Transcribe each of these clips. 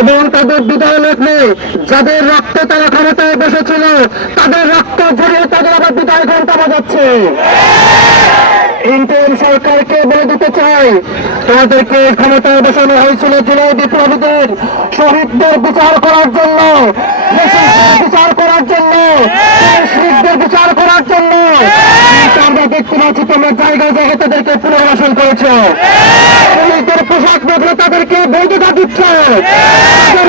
এবং তাদের বিদায় লগ্নে যাদের রক্তে তারা ক্ষমতায় বসেছিল তাদের রক্ত ঝরিয়ে তাদের আবার বিদায় ঘন্টা বাজাচ্ছে। ইন্টারিম সরকারকে বলে দিতে চাই, তাদেরকে ক্ষমতায় বসানো হয়েছিল জুলাই বিপ্লবীদের শহীদদের বিচার করার জন্য, বিচার করার জন্য, শহীদদের বিচার করার জন্য। আমরা দেখতে পাচ্ছি তোমরা জায়গায় জায়গায় তাদেরকে পুনর্বাসন করেছ, পুলিশদের পোশাক বদলে তাদেরকে বৈধতা দিচ্ছ,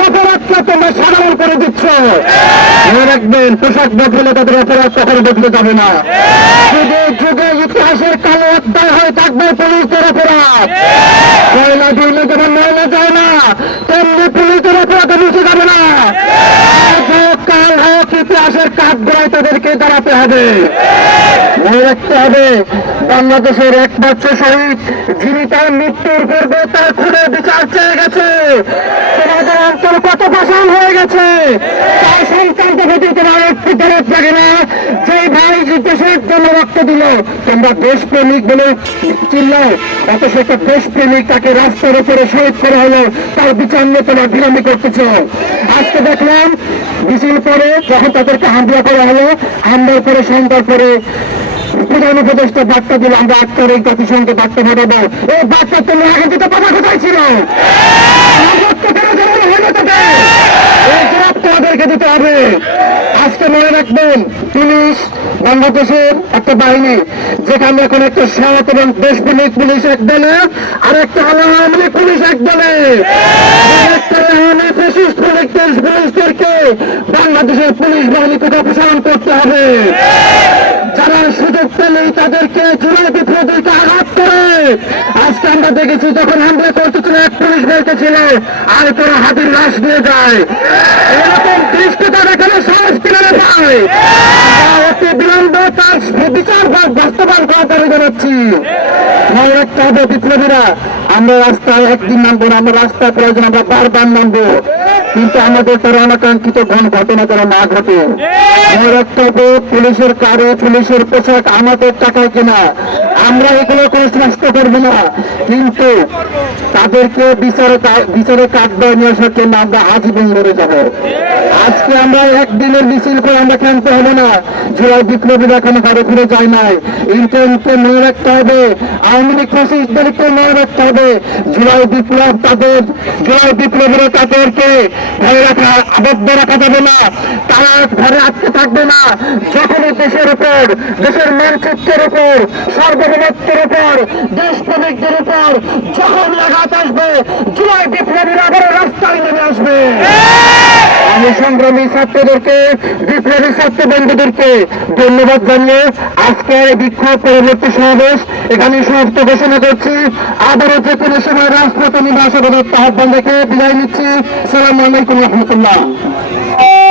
অপরাধকে তোমরা সাধারণ করে দিচ্ছ। মনে রাখবেন, পোশাক বদলে তাদের অপরাধ কখনো বদলে যাবে না। যুগে যুগে ইতিহাসের কালো অধ্যায় হয়ে থাকবে পুলিশদের অপরাধ। ময়লা দিলে যেমন ময়লা যায় না, তেমনি পুলিশদের অপরাধ মুছে যাবে না। কাল হোক ইতিহাসের কাঠ গড়ায় তাদেরকে দাঁড়াতে হবে। মনে রাখতে হবে, বাংলাদেশের একমাত্র শহীদ যিনি তার মৃত্যুর পূর্বে তার খুনে বিচার চেয়ে গেছে। তোমাদের অন্তর কত পাষাণ হয়ে গেছে, তার সন্তানকে প্রতি তোমার একটু দরদ লাগে না। যে ভাই দেশের জন্য রক্ত দিল, তোমরা দেশপ্রেমিক বলে চিনল, অথচ একটা দেশপ্রেমিক তাকে রাস্তার উপরে শহীদ করা হলো, তার বিচার নিয়ে তোমরা বিলম্বী করতেছ। আজকে দেখলাম মিছিল পরে যখন তাদেরকে হামলা করা হলো, হামলার পরে সন্ধ্যার পরে প্রধান উপদেষ্টা বার্তা দিল, আমরা 8 তারিখ জাতিসংঘে বার্তা পাঠাবো। এই বার্তা তোমরা আগে দিতে পাঠা কোথায় ছিল? তোমাদেরকে দিতে হবে। আজকে মনে রাখবেন, পুলিশ বাংলাদেশের একটা বাহিনী, যেখানে এখন একটা সৎ এবং দেশপ্রেমিক পুলিশ এক দলে, আর একটা আওয়ামী লীগ পুলিশ এক দলে। পুলিশদেরকে বাংলাদেশের পুলিশ বাহিনী থেকে অপসারণ করতে হবে। যারা সুযোগ পেলেই তাদেরকে জুলাই বিপ্লবীকে আঘাত করে। আজকে আমরা দেখেছি যখন হামলা করতেছিল এক পুলিশ বলতেছিল আর তোরা হাতির লাশ নিয়ে যায়। এরকম দৃষ্টি তারা এখানে সাহস কিনে পায়, অতি বিলম্বে তার বিচার বাস্তবায়ন করার দাবি জানাচ্ছি। মনে রাখতে হবে বিপ্লবীরা, আমরা রাস্তায় একদিন নামবো না, আমরা রাস্তায় প্রয়োজন আমরা বারবার নামবো, কিন্তু আমাদের তারা অনাকাঙ্ক্ষিত ঘটনা যেন না ঘটে। মনে রাখতে হবে, পুলিশের কারে পুলিশের পোশাক আমাদের টাকায় কেনা, আমরা এগুলো কোনো নষ্ট করবো না, কিন্তু তাদেরকে বিচারে কাঠবায় নিয়ে আসার জন্য আমরা আজীবন লড়ে যাবো। আজকে আমরা একদিনের মিছিল করে আমরা ক্লান্ত হবো না। জুলাই বিপ্লবীরা এখনো ঘরে ফিরে যায় নাই। ইন্টারিমকে মনে রাখতে হবে, আওয়ামী লীগ ফ্যাসিস্টদেরকে মনে রাখতে হবে, জুলাই বিপ্লবীরা তাদেরকে ঘরে রাখা আবদ্ধ রাখা যাবে না, তারা ঘরে আটকে থাকবে না। যখনই দেশের উপর, দেশের মানচিত্রের উপর, সার্বভৌমত্বের উপর, দেশপ্রেমিকদের উপর যখনই আঘাত আসবে, জুলাই বিপ্লবীরা আবার রাস্তায় নেমে আসবে। আমি সংগ্রামী ছাত্রদেরকে, বিপ্লবী ছাত্র বন্ধুদেরকে ধন্যবাদ জানিয়ে আজকের বিক্ষোভ পরবর্তী সমাবেশ এখানে সমাপ্ত ঘোষণা করছি। আবারও যে কোনো সময় রাজপথে নিয়ে আসার আহ্বান রেখে বিদায় নিচ্ছি। আসসালামু আলাইকুম রহমতুল্লাহ।